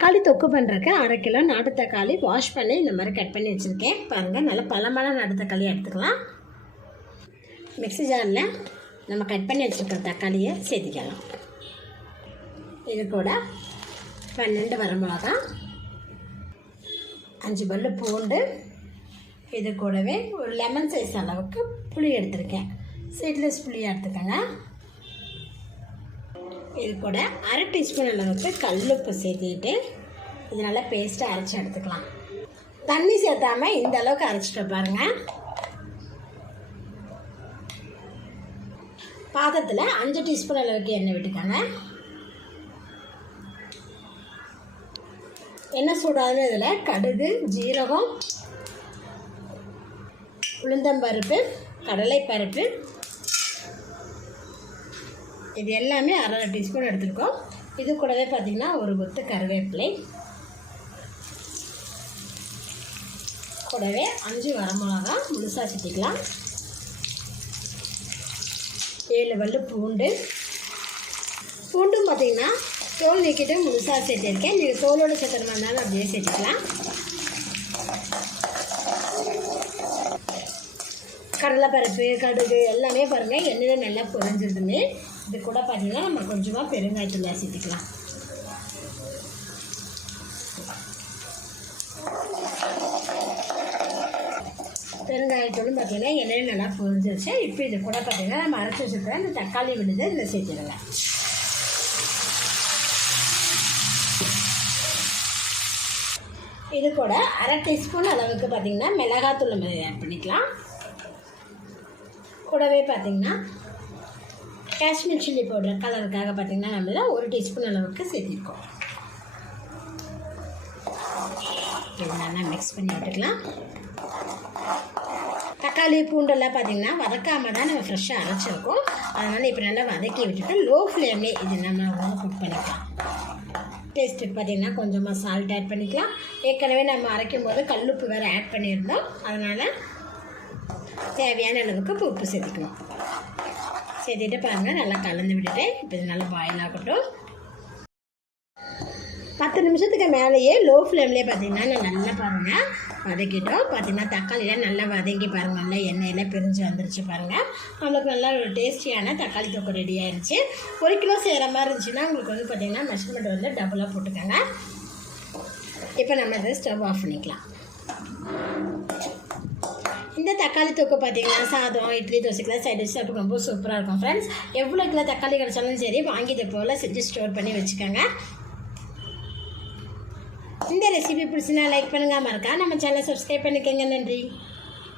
தக்காளி தொக்கு பண்ணுறதுக்கு 1/2 கிலோ நாட்டு தக்காளி வாஷ் பண்ணி இந்த மாதிரி கட் பண்ணி வச்சுருக்கேன். பாருங்கள், நல்ல பழமான நாட்டு தக்காளி எடுத்துக்கலாம். மிக்ஸி ஜாரில் நம்ம கட் பண்ணி வச்சுருக்கிற தக்காளியை சேர்த்திக்கலாம். இது கூட 12 வரமிளகா, 5 பல்லு பூண்டு, இது கூடவே ஒரு லெமன் சைஸ் அளவுக்கு புளி எடுத்துருக்கேன். சீட்லெஸ் புளி எடுத்துக்கோங்க. இது கூட 1/2 டீஸ்பூன் அளவுக்கு கல்லுப்பு சேர்த்திட்டு இது நல்லா பேஸ்ட்டாக அரைச்சி எடுத்துக்கலாம். தண்ணி சேர்த்தாமல் இந்த அளவுக்கு அரைச்சிட்டு பாருங்கள். பாத்திரத்தில் 5 டீஸ்பூன் அளவுக்கு எண்ணெய் விட்டுக்கோங்க. எண்ணெய் சூடான இதில் கடுகு, ஜீரகம், உளுந்தம்பருப்பு, கடலைப்பருப்பு, இது எல்லாமே 1/2 டீஸ்பூன் எடுத்துருக்கோம். இது கூடவே பார்த்திங்கன்னா ஒரு கொத்து கருவேப்பிலை, கூடவே 5 வரமிளகா முழுசாக சேர்த்திக்கலாம். 7 பல்லு பூண்டும் பார்த்திங்கன்னா தோல் நீக்கிட்டு முழுசாக சேர்த்திருக்கேன். நீங்கள் தோலோடு சேர்த்துற இருந்தாலும் அப்படியே சேர்த்துக்கலாம். கடலைப்பருப்பு, கடுகு எல்லாமே பாருங்கள் எண்ணெயில் நல்லா பொரிஞ்சிருதுன்னு. இது கூட பார்த்திங்கன்னா நம்ம கொஞ்சமாக பெருங்காயத்தூள் சேர்த்துக்கலாம். பெருங்காயத்தூளும் பார்த்திங்கன்னா எண்ணெயில் நல்லா பொரிஞ்சிருச்சு. இப்போ இது கூட பார்த்திங்கன்னா நம்ம அரைச்சி வச்சுருக்கிற இந்த தக்காளி விழுது இதில் சேர்த்துடுங்க. இது கூட 1/2 டீஸ்பூன் அளவுக்கு பார்த்திங்கன்னா மிளகாத்தூள் நம்ம ஆட் பண்ணிக்கலாம். கூடவே பார்த்திங்கன்னா காஷ்மீர் சில்லி பவுடர் கலருக்காக பார்த்திங்கன்னா நம்ம 1 டீஸ்பூன் அளவுக்கு சேர்த்திருக்கோம். இது நல்லா மிக்ஸ் பண்ணி விட்டுக்கலாம். தக்காளி பூண்டெல்லாம் பார்த்திங்கன்னா வதக்காமல் தான் நம்ம ஃப்ரெஷ்ஷாக அரைச்சிருக்கோம். அதனால் இப்போ நல்லா வதக்கி விட்டுட்டு லோ ஃப்ளேம்லேயே இது நம்ம குக் பண்ணிக்கலாம். டேஸ்ட்டுக்கு பார்த்திங்கன்னா கொஞ்சமாக சால்ட் ஆட் பண்ணிக்கலாம். ஏற்கனவே நம்ம அரைக்கும் போது கல்லுப்பு வேறு ஆட் பண்ணியிருந்தோம். அதனால் தேவையான அளவுக்கு உப்பு சேர்த்துக்கணும். சேர்த்துட்டு பாருங்கள், நல்லா கலந்து விட்டுட்டு இப்போ இது நல்லா பாயில் ஆகட்டும். 10 நிமிஷத்துக்கு மேலேயே லோ ஃப்ளேம்லேயே பார்த்திங்கன்னா நல்லா பாருங்கள் வதக்கிட்டோம். பார்த்திங்கன்னா தக்காளியெலாம் நல்லா வதங்கி பாருங்கள், நல்லா எண்ணெயெல்லாம் பிரிஞ்சு வந்துருச்சு பாருங்கள். நம்மளுக்கு நல்லா ஒரு டேஸ்டியான தக்காளி தொக்கு ரெடி ஆகிடுச்சு. 1 கிலோ செய்கிற மாதிரி இருந்துச்சுன்னா உங்களுக்கு வந்து பார்த்திங்கன்னா மெஷர்மெண்ட் வந்து டபுளாக போட்டுக்கோங்க. இப்போ நம்ம இதை ஸ்டவ் ஆஃப் பண்ணிக்கலாம். இந்த தக்காளி தொக்கு பார்த்திங்கன்னா சாதம், இட்லி, தோசைக்கெல்லாம் சைட் டிஷ் சாப்பிட்டு ரொம்ப சூப்பராக இருக்கும் ஃப்ரெண்ட்ஸ். எவ்வளோ கிலோ தக்காளி கிடச்சாலும் சரி வாங்கி இதை போல் செஞ்சு ஸ்டோர் பண்ணி வச்சுக்கோங்க. இந்த ரெசிபி பிடிச்சினா லைக் பண்ணுங்கள், மறக்காம நம்ம சேனலை சப்ஸ்கிரைப் பண்ணிக்கோங்க. நன்றி.